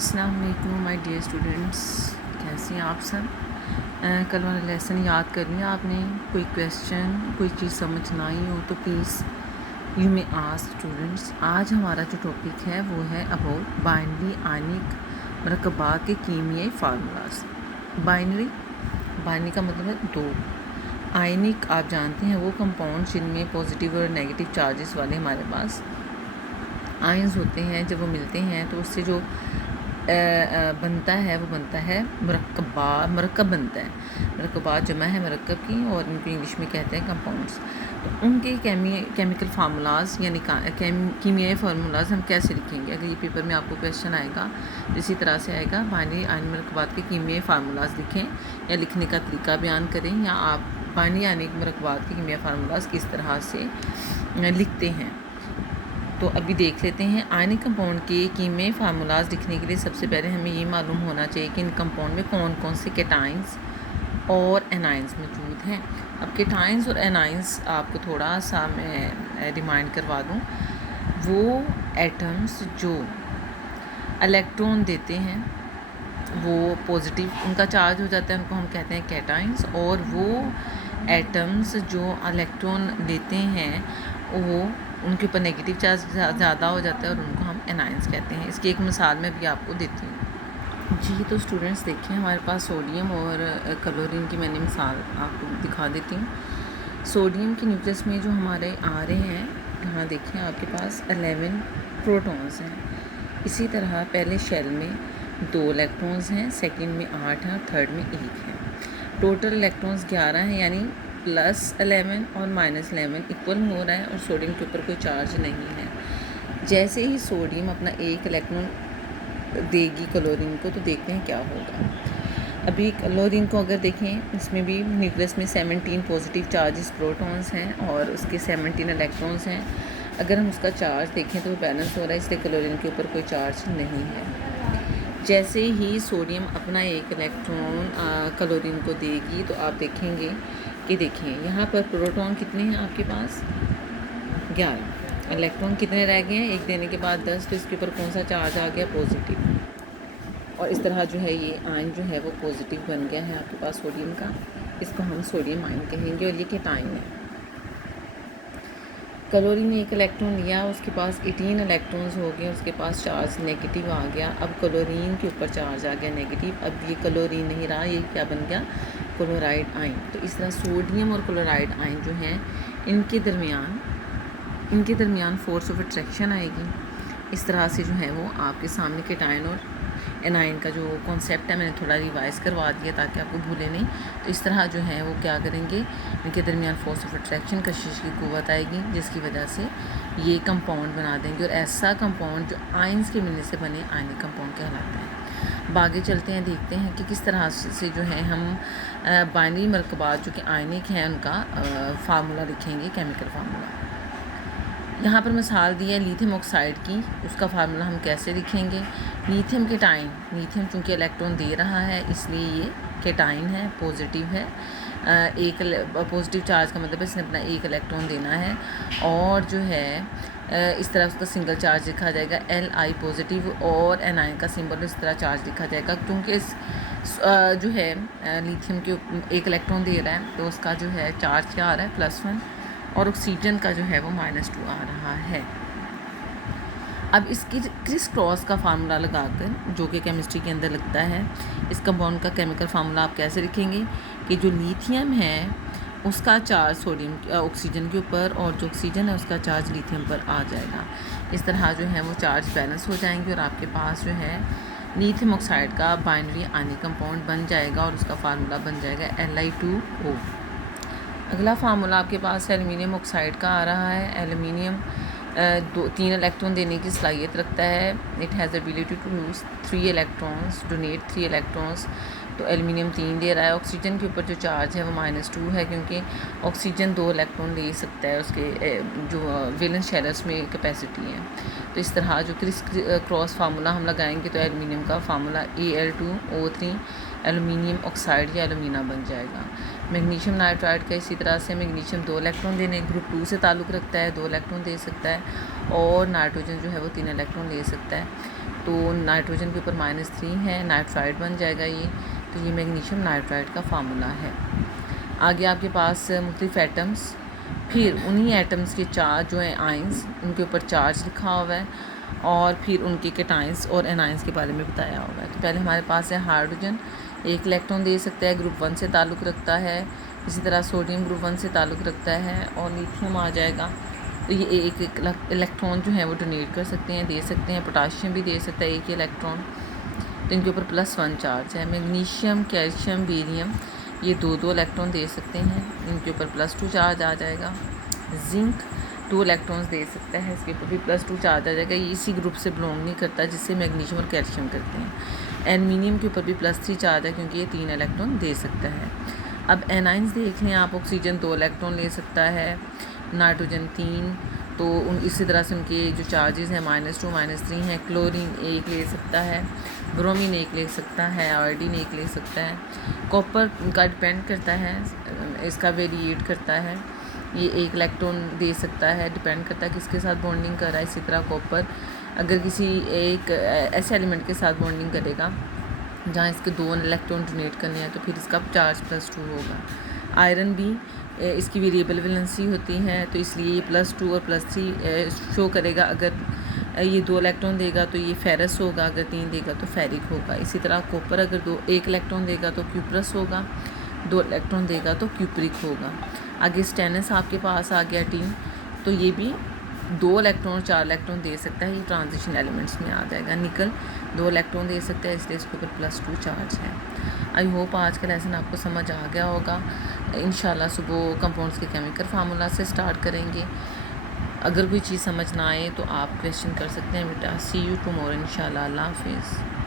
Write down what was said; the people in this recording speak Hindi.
अस्सलाम वालेकुम माय डियर स्टूडेंट्स, कैसे हैं आप सब। कल वाला लेसन याद कर लिया आपने। कोई क्वेश्चन, कोई चीज़ समझ ना आई हो तो please you may ask students. आज हमारा जो टॉपिक है वो है अबाउट बाइनरी आयनिक मरकबात के कीमियाई फार्मूलाज। बाइनरी का मतलब है दो। आयनिक आप जानते हैं वो कंपाउंड जिनमें पॉजिटिव और नेगेटिव चार्जेस वाले हमारे पास आयंस होते हैं। जब वो मिलते हैं तो उससे जो बनता है वो बनता है मरकब बनता है। मरकबात जमा है मरकब की, और इनको इंग्लिश में कहते हैं कंपाउंड्स। तो उनके केमिकल फार्मूलाज यानी कीमियाई फार्मूलाज हम कैसे लिखेंगे। अगर ये पेपर में आपको क्वेश्चन आएगा इसी तरह से आएगा, बाइनरी आयनिक मरकबात के कीमियाई फार्मूलाज लिखें या लिखने का तरीका बयान करें, या आप बाइनरी आयनिक मरकबात के कीमियाई फार्मूलाज किस तरह से लिखते हैं। तो अभी देख लेते हैं। आयनिक कंपाउंड के कीमियाई फार्मूलाज लिखने के लिए सबसे पहले हमें ये मालूम होना चाहिए कि इन कंपाउंड में कौन कौन से केटाइंस और एनाइंस मौजूद हैं। अब केटाइंस और एनाइंस आपको थोड़ा सा मैं रिमाइंड करवा दूँ। वो एटम्स जो इलेक्ट्रॉन देते हैं वो पॉजिटिव उनका चार्ज हो जाता है, उनको हम कहते हैं केटाइंस। और वो एटम्स जो इलेक्ट्रॉन लेते हैं वो उनके ऊपर नेगेटिव चार्ज ज़्यादा हो जाता है और उनको हम एनाइंस कहते हैं। इसकी एक मिसाल मैं भी आपको देती हूँ जी। तो स्टूडेंट्स देखिए, हमारे पास सोडियम और क्लोरीन की मैंने मिसाल आपको दिखा देती हूँ। सोडियम के न्यूक्लियस में जो हमारे आ रहे हैं, यहाँ देखिए आपके पास 11 प्रोटॉन्स हैं। इसी तरह पहले शेल में 2 इलेक्ट्रॉन्स हैं, सेकंड में 8 हैं और थर्ड में 1 है। टोटल इलेक्ट्रॉन्स 11 हैं, यानी +11 और -11 इक्वल हो रहा है, और सोडियम के ऊपर कोई चार्ज नहीं है। जैसे ही सोडियम अपना 1 इलेक्ट्रॉन देगी क्लोरीन को, तो देखते हैं क्या होगा। अभी क्लोरीन को अगर देखें, इसमें भी न्यूक्लियस में 17 पॉजिटिव चार्जेस प्रोटॉन्स हैं और उसके 17 इलेक्ट्रॉन्स हैं। अगर हम उसका चार्ज देखें तो वो बैलेंस हो रहा है, इसलिए क्लोरीन के ऊपर कोई चार्ज नहीं है। जैसे ही सोडियम अपना 1 इलेक्ट्रॉन क्लोरीन को देगी, तो आप देखेंगे कि देखिए यहाँ पर प्रोटॉन कितने हैं आपके पास 11, इलेक्ट्रॉन कितने रह गए हैं 1 देने के बाद 10, तो इसके ऊपर कौन सा चार्ज आ गया पॉजिटिव। और इस तरह जो है ये आयन जो है वो पॉजिटिव बन गया है आपके पास सोडियम का। इसको हम सोडियम आयन कहेंगे, और ये केटाइन है। क्लोरीन ने 1 इलेक्ट्रॉन लिया, उसके पास 18 इलेक्ट्रॉन्स हो गए, उसके पास चार्ज नेगेटिव आ गया। अब क्लोरीन के ऊपर चार्ज आ गया नेगेटिव। अब ये क्लोरीन नहीं रहा, ये क्या बन गया क्लोराइड आयन। तो इस तरह सोडियम और क्लोराइड आयन जो हैं इनके दरमियान फोर्स ऑफ अट्रैक्शन आएगी। इस तरह से जो है वो आपके सामने केटाइन और एनाइन का जो कॉन्सेप्ट है मैंने थोड़ा रिवाइज करवा दिया ताकि आपको भूले नहीं। तो इस तरह जो है वो क्या करेंगे, इनके दरमियान फोर्स ऑफ अट्रैक्शन कशिश की क़ुव्वत आएगी, जिसकी वजह से ये कंपाउंड बना देंगे। और ऐसा कंपाउंड जो आयंस के मिलने से बने आयनिक कंपाउंड कहलाता है। अब आगे चलते हैं, देखते हैं कि किस तरह से जो है हम बाइनरी मरकबात जो कि आयनिक हैं उनका फार्मूला लिखेंगे, केमिकल फार्मूला। यहाँ पर मिसाल दी है लिथियम ऑक्साइड की, उसका फार्मूला हम कैसे लिखेंगे। लिथियम केटाइन, लिथियम चूँकि इलेक्ट्रॉन दे रहा है इसलिए ये केटाइन है, पॉजिटिव है। एक पॉजिटिव चार्ज का मतलब है इसने अपना 1 इलेक्ट्रॉन देना है, और जो है इस तरह उसका सिंगल चार्ज लिखा जाएगा Li पॉजिटिव, और एनाइन का सिंबल इस तरह चार्ज लिखा जाएगा, क्योंकि इस जो है लिथियम के 1 इलेक्ट्रॉन दे रहा है तो उसका जो है चार्ज क्या आ रहा है +1, और ऑक्सीजन का जो है वो -2 आ रहा है। अब इसकी क्रिस क्रॉस का फार्मूला लगाकर, जो कि केमिस्ट्री के अंदर लगता है, इस कंपाउंड का केमिकल फार्मूला आप कैसे लिखेंगे कि जो लिथियम है उसका चार्ज सोडियम ऑक्सीजन के ऊपर, और जो ऑक्सीजन है उसका चार्ज लिथियम पर आ जाएगा। इस तरह जो है वो चार्ज बैलेंस हो जाएंगे, और आपके पास जो है लिथियम ऑक्साइड का बाइनरी आयनिक कंपाउंड बन जाएगा, और उसका फार्मूला बन जाएगा Li2O। अगला फार्मूला आपके पास एल्युमिनियम ऑक्साइड का आ रहा है। एल्युमिनियम 3 इलेक्ट्रॉन देने की सलाहियत रखता है। It has ability to lose 3 electrons, donate 3 electrons. तो एल्युमिनियम 3 दे रहा है। ऑक्सीजन के ऊपर जो चार्ज है वो -2 है, क्योंकि ऑक्सीजन 2 इलेक्ट्रॉन ले सकता है, उसके जो वैलेंस शेल्स में कैपेसिटी है। तो इस तरह जो क्रिस क्रॉस फार्मूला हम लगाएंगे तो एल्युमिनियम का फार्मूला Al2O3 एल्युमिनियम ऑक्साइड या एल्यूमिना बन जाएगा। मैग्नीशियम नाइट्राइड का इसी तरह से, मैग्नीशियम 2 इलेक्ट्रॉन देने, ग्रुप 2 से ताल्लुक़ रखता है, 2 इलेक्ट्रॉन दे सकता है, और नाइट्रोजन जो है वो 3 इलेक्ट्रॉन ले सकता है। तो नाइट्रोजन के ऊपर -3 है, नाइट्राइड बन जाएगा ये। तो ये मैग्नीशियम नाइट्राइड का फार्मूला है। आगे आपके पास मुख्तलिफ एटम्स, फिर उन्हीं एटम्स के चार्ज जो हैं आयंस, उनके ऊपर चार्ज लिखा हुआ है और फिर उनके कैटायंस और एनायंस के बारे में बताया हुआ है। तो पहले हमारे पास है हाइड्रोजन, 1 इलेक्ट्रॉन दे सकता है, ग्रुप 1 से ताल्लुक़ रखता है। इसी तरह सोडियम ग्रुप 1 से ताल्लुक़ रखता है और लिथियम आ जाएगा। तो ये एक इलेक्ट्रॉन जो है वो डोनेट कर सकते हैं, दे सकते हैं। पोटाशियम भी दे सकता है 1 इलेक्ट्रॉन। तो इनके ऊपर +1 चार्ज है। मैग्नीशियम, कैल्शियम, बेरियम ये 2 इलेक्ट्रॉन दे सकते हैं, इनके ऊपर +2 चार्ज आ जाएगा। जिंक 2 इलेक्ट्रॉन्स दे सकता है, इसके ऊपर भी +2 चार्ज आ जाएगा। ये इसी ग्रुप से बिलोंग नहीं करता जिससे मैग्नीशियम और कैल्शियम करते हैं। एल्युमिनियम के ऊपर भी +3 चार्ज है क्योंकि ये 3 इलेक्ट्रॉन दे सकता है। अब एनाइंस देख लें आप, ऑक्सीजन 2 इलेक्ट्रॉन ले सकता है, नाइट्रोजन 3। तो इसी तरह से उनके जो चार्जेस हैं -2 -3 हैं। क्लोरीन 1 ले सकता है, ब्रोमीन 1 ले सकता है, आयोडीन 1 ले सकता है। कॉपर का डिपेंड करता है, इसका वेरिएट करता है, ये 1 इलेक्ट्रॉन दे सकता है, डिपेंड करता है किसके साथ बॉन्डिंग कर रहा है। इसी तरह कॉपर अगर किसी एक ऐसे एलिमेंट के साथ बॉन्डिंग करेगा जहाँ इसके 2 इलेक्ट्रॉन डोनेट करने हैं तो फिर इसका चार्ज +2 होगा। आयरन भी इसकी वेरिएबल वैलेंसी होती है, तो इसलिए ये +2 और +3 शो करेगा। अगर ये 2 इलेक्ट्रॉन देगा तो ये फेरस होगा, अगर 3 देगा तो फेरिक होगा। इसी तरह कॉपर अगर 1 इलेक्ट्रॉन देगा तो क्यूप्रस होगा, 2 इलेक्ट्रॉन देगा तो क्यूप्रिक होगा। आगे स्टेनस आपके पास आ गया टीन, तो ये भी 2 इलेक्ट्रॉन 4 इलेक्ट्रॉन दे सकता है, ये ट्रांजिशन एलिमेंट्स में आ जाएगा। निकल 2 इलेक्ट्रॉन दे सकता है, इसलिए इसके ऊपर +2 चार्ज है। आई होप आज का लेसन आपको समझ आ गया होगा। इंशाल्लाह सुबह कंपाउंड्स के केमिकल फार्मूला से स्टार्ट करेंगे। अगर कोई चीज़ समझ ना आए तो आप क्वेश्चन कर सकते हैं बेटा। सी यू टुमारो इंशाल्लाह। अल्लाह हाफिज़।